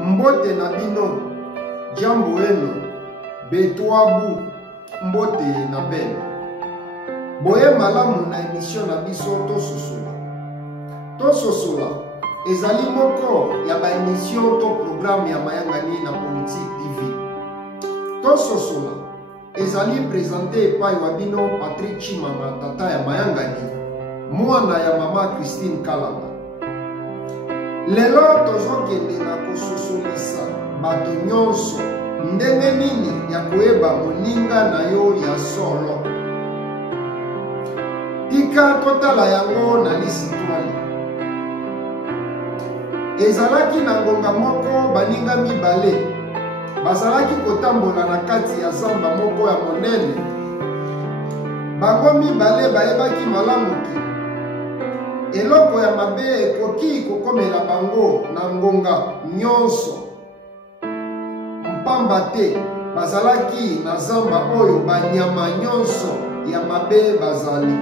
Mbote na bino, jambo eno, betwabu, mbote na beno. Boye malamu na émission na biso tososola. Tososola, ezali moko ya ba émission to programme ya Mayangani na Politique TV. Tososola, ezali présenté par Wabino Patrick Chimama tata ya Mayangani, mwana ya mama Christine Kalama. Lelo tozokende na kososolisa bato nyonso ndenge nini ya koyeba moninga na yo ya solo. Tika totala yango na lisitwali. Ezalaki na ngonga moko baninga mibale bazalaki kotambola na kati ya zamba moko ya monene. Bango mibale bayebaki malamu ki eloko ya mabe ekoki kokomela bango na ngonga nyonso. Mpamba te bazalaki na zamba oyo banyama nyonso ya mabe bazali.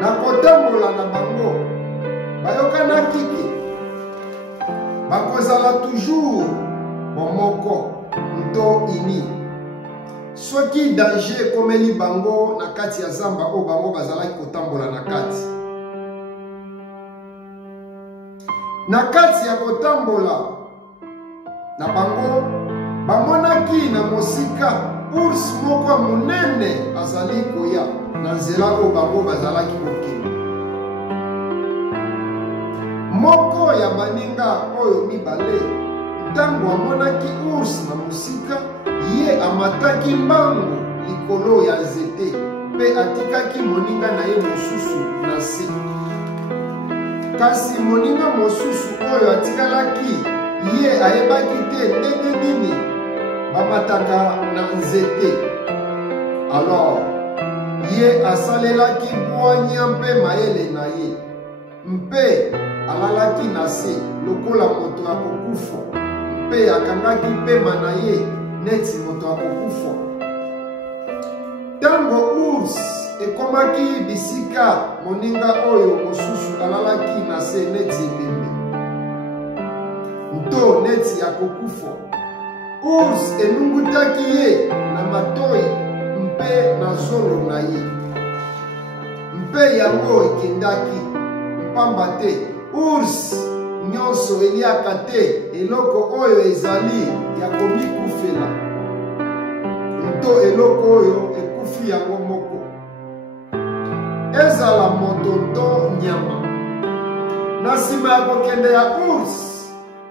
Na kotambola na bango bayokanaki ke bakozala toujours bomoko nto ini. Soki danger ekomeli bango na kati ya zamba oyo bango bazalaki kotambola na kati. Na kati ya kotambola na bango bamonaki na mosika ours moko monene azali koya na nzela oyo bango bazalaki kokende. Moko ya baninga oyo mibale ntango amonaki ours na mosika, ye amataki mbangu likolo ya nzete pe atikaki moninga na ye mosusu na se. Kasi moninga mosusu oyo atikalaki, ye ayebaki te ndenge nini bamataka na nzete. Alors ye asalelaki bwanya mpe mayele na ye mpe alalaki na se lokola moto ya kokufa mpe akangaki pema na ye neti moto ya kokufa. Tango ours ekomaki bisika moninga oyo mosusu alalaki na se neti ebembe nto neti ya kokufa, ours enungutaki ye na matoi mpe na zolo na ye mpe yango ekendaki. Mpamba te ours nyonso eliaka te eloko oyo ezali ya komikufela nto eloko oyo ekufi yango moko, ezala moto to nyama. Na nsima ya kokende ya ours,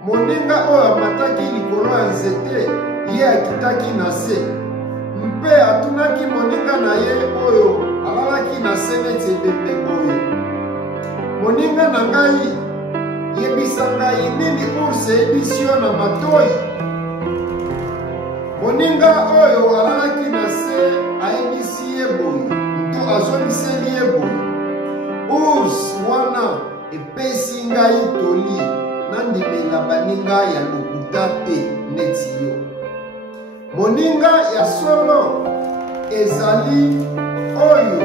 moninga oyo amataki likolo ya nzete ye akitaki na se mpe atunaki moninga na ye oyo alalaki na se neti ebembe boye: moninga na ngai, yebisa ngai nini ours eyebisi yo na matoi? Moninga oyo alalaki na se ayebisi ye boye nto azongiseli ye boye: ours wana epesi ngai toli nandimela baninga ya lokuta te neti yo. Moninga ya solo ezali oyo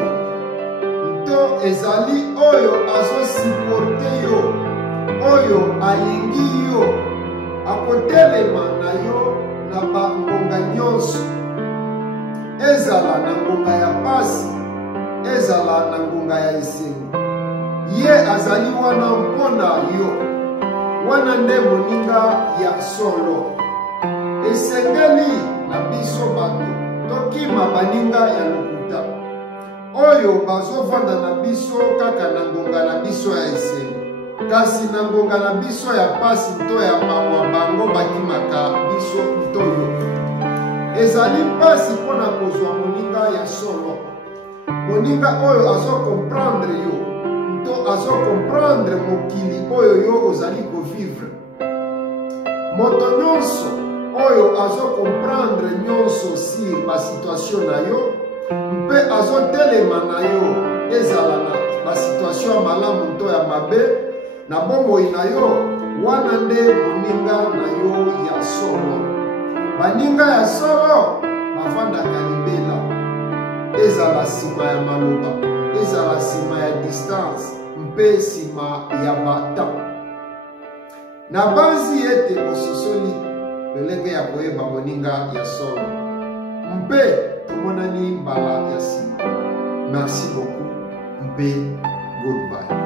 nto ezali oyo azosiporte yo, oyo alingi yo, akotelema na yo na bangonga nyonso, ezala na ngonga ya pasi, ezala na ngonga ya esengo. Ye azali wana mpona yo, wana nde moninga ya solo. Esengeli na biso bato tokima baninga ya lokuta oyo bazovanda na biso kaka na ngonga na biso ya esengo, kasi na ngonga na biso ya pasi to ya mawa bango bakimaka biso to yo. Ezali pasi mpona kozwa moninga ya solo, moninga oyo azokomprendre yo nto azokomprendre mokili oyo yo ozali kovivre. Moto nyonso oyo azokomprendre nyonso si basituation na yo mpe azotelema na yo, ezala na basituation ya malamu to ya mabe na bomoi na yo, wana nde moninga na yo ya solo. Baninga ya solo bavandaka libela, ezala nsima ya maloba, ezala nsima ya distance mpe nsima ya bata. na banzi ete ososoli lolenge ya koyeba moninga ya solo mpe tomonani mbala ya sima. Merci beaucoup mpe goodbye.